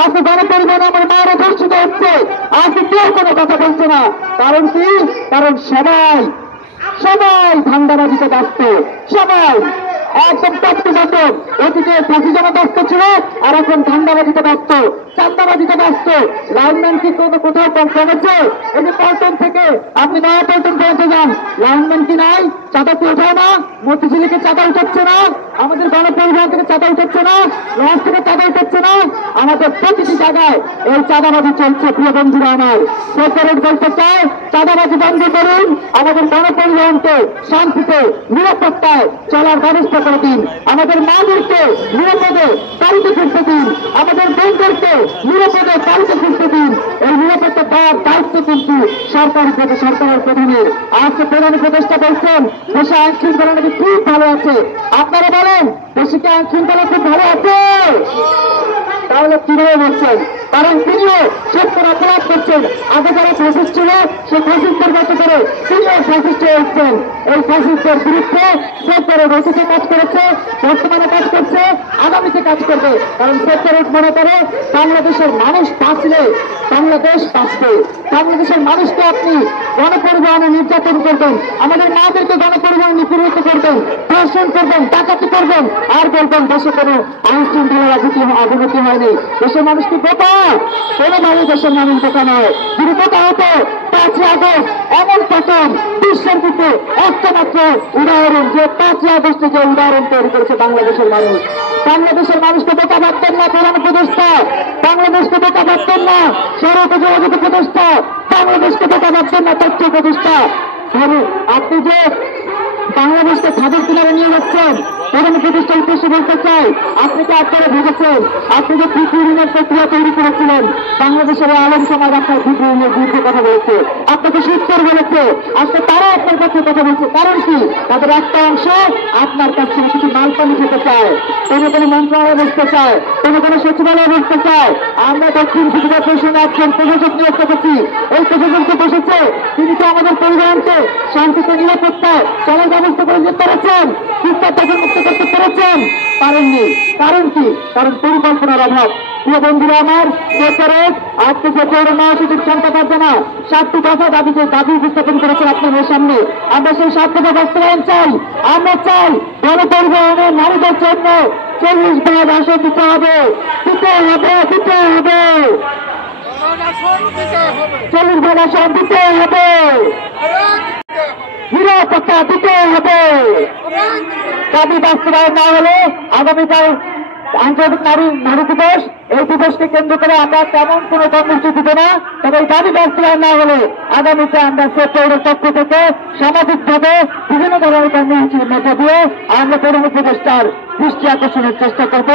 আজকে গণপরিবহনে আমার মায়েরা ধর্ষিত হচ্ছে, আজকে কেউ কোনো কথা বলছে না। কারণ কি? কারণ সবাই সবাই ধান্দাবাজিতে ব্যস্ত, সবাই একদম তত্ত্ব বাটক। ওদিকে ফাঁসিজমা ব্যস্ত ছিল, আর এখন ধান্দাবাজিতে ব্যস্ত, চান্দাবাজিতে ব্যস্ত। লাইনম্যান কি কোথাও কম কমেছে? এই যে পল্টন থেকে আপনি নয়া পল্টন পৌঁছে যান, লাইনম্যান কি নাই? চাঁদা কি ওঠায় না? মতিঝিলিকে চাঁদা উঠাচ্ছে না? আমাদের গণপরিবহন থেকে চাঁদা উঠাচ্ছে না? লঞ্চ থেকে চাঁদা উঠাচ্ছে না? আমাদের প্রতিটি জায়গায় এই চাঁদাবাজি চলছে। প্রিয় বন্ধুরা আমার, সেক্রেটারি বলতে চায় চাঁদাবাজি বন্ধ করুন, আমাদের গণপরিবহনকে শান্তিতে নিরাপত্তায় চলার ব্যবস্থা করে দিন, আমাদের মাদেরকে নিরাপদে বাড়িতে ফিরতে দিন, আমাদের বোনদেরকে নিরাপদে বাড়িতে ফিরতে দিন। এই নিরাপত্তা দেওয়ার দায়িত্ব কিন্তু সরকারের প্রধানের। আজকে প্রধান উপদেষ্টা বলছেন দেশে আইন শৃঙ্খলা নাকি খুব ভালো আছে। আপনারা বলেন দেশে কি আইন শৃঙ্খলা খুব ভালো আছে? তাহলে কিভাবে বলছেন? কারণ তিনিও সত্তর অপরাধ করছেন। আগে যারা ফ্যাসিস্ট ছিল সে ফ্যাসিস্টের মতো করে তিনিও ফ্যাসিস্ট হয়েছেন। এই ফ্যাসিস্টের বিরুদ্ধে সরকারে রচিত কাজ করেছে, বর্তমানে কাজ করছে, আগামীতে কাজ করবে। কারণ সরকারের মনে করে বাংলাদেশের মানুষ বাঁচলে বাংলাদেশ বাঁচবে। বাংলাদেশের মানুষকে আপনি গণপরিবহনে নির্যাতন করবেন, আমাদের মাদেরকে গণপরিবহনে নিপীড়িত করবেন, ধর্ষণ করবেন, ডাকাতি করবেন, আর বলবেন দেশে কোনো আইন শৃঙ্খলার অবনতি হয়নি। দেশের মানুষ কি বোকা? কোনোভাবেই দেশের মানুষ বোকা নয়। যদি বোকা হতো 5ই আগস্ট এমন প্রথম বিশ্বের বুকে একমাত্র উদাহরণ, যে 5ই আগস্টে যে উদাহরণ তৈরি করেছে বাংলাদেশের মানুষ। বাংলাদেশের মানুষকে বোকা ভাবতেন না প্রধান উপদেষ্টা, বাংলাদেশকে বোকা ভাবতেন না সড়ক যোগাযোগ উপদেষ্টা, বাংলাদেশকে বোকা ভাবতেন না তথ্য উপদেষ্টা। আপনি যে বাংলাদেশকে খাদের কিনারে নিয়ে যাচ্ছেন, প্রধান উপদেষ্টা উদ্দেশ্যে বলতে চাই, আপনি কি আপনারা ভেবেছেন আপনি যে পিপিএনের প্রক্রিয়া তৈরি করেছিলেন, বাংলাদেশের আলম সমাজ আপনার পিপিএনের বিরুদ্ধে কথা বলেছে, আপনাকে সুৎকর বলেছে, আজকে তারা আপনার কাছে কথা বলছে। কারণ কি? তাদের একটা অংশ আপনার কাছ থেকে কিছু মালপানি খেতে চায়, কোনো মন্ত্রণালয়ে বসতে চায়, কোনো সচিবালয়ে বসতে চায়। আমরা দক্ষিণ সুবিধা পরিষদে একজন প্রশাসক নিয়োগ করেছি। এই প্রশাসনকে বসেছে, তিনি তো আমাদের পরিবহনকে শান্তিতে নিরাপত্তায় চলার ব্যবস্থা করে দিতে পেরেছেন, শিক্ষা থেকে মুক্ত করতে পেরেছেন? পারেননি। কারণ কি? কারণ পরিকল্পনার অভাব। প্রিয় বন্ধুরা আমার, সেক্রেটারিয়েট আজকে যে পৌর মহাসচিব সংখ্যা পাচ্ছে না, 7টি দফা দাবি উপস্থাপন করেছেন আপনাদের সামনে। আমরা সেই 7 দফা বাস্তবায়ন চাই। আমরা চাই গণপরিবহনের নারীদের জন্য 40 ভাগ আসন দিতে হবে, দিতে হবে, দিতে হবে, 40 ভাগ আসন দিতে হবে, নিরাপত্তা দিতে হবে। দাবি বাস্তবায়ন না হলে আগামীকাল আন্তর্জাতিক নারী দিবস, এই দিবসকে কেন্দ্র করে আমরা তেমন কোন কর্মসূচি দিব না। তবে এই দাবি বাস্তবায়ন না হলে আগামীতে আমরা সেক্টরের পক্ষ থেকে সামাজিকভাবে বিভিন্ন ধরনের কর্মসূচির মধ্য দিয়ে আমরা প্রধান উপদেষ্টার দৃষ্টি আকর্ষণের চেষ্টা করব।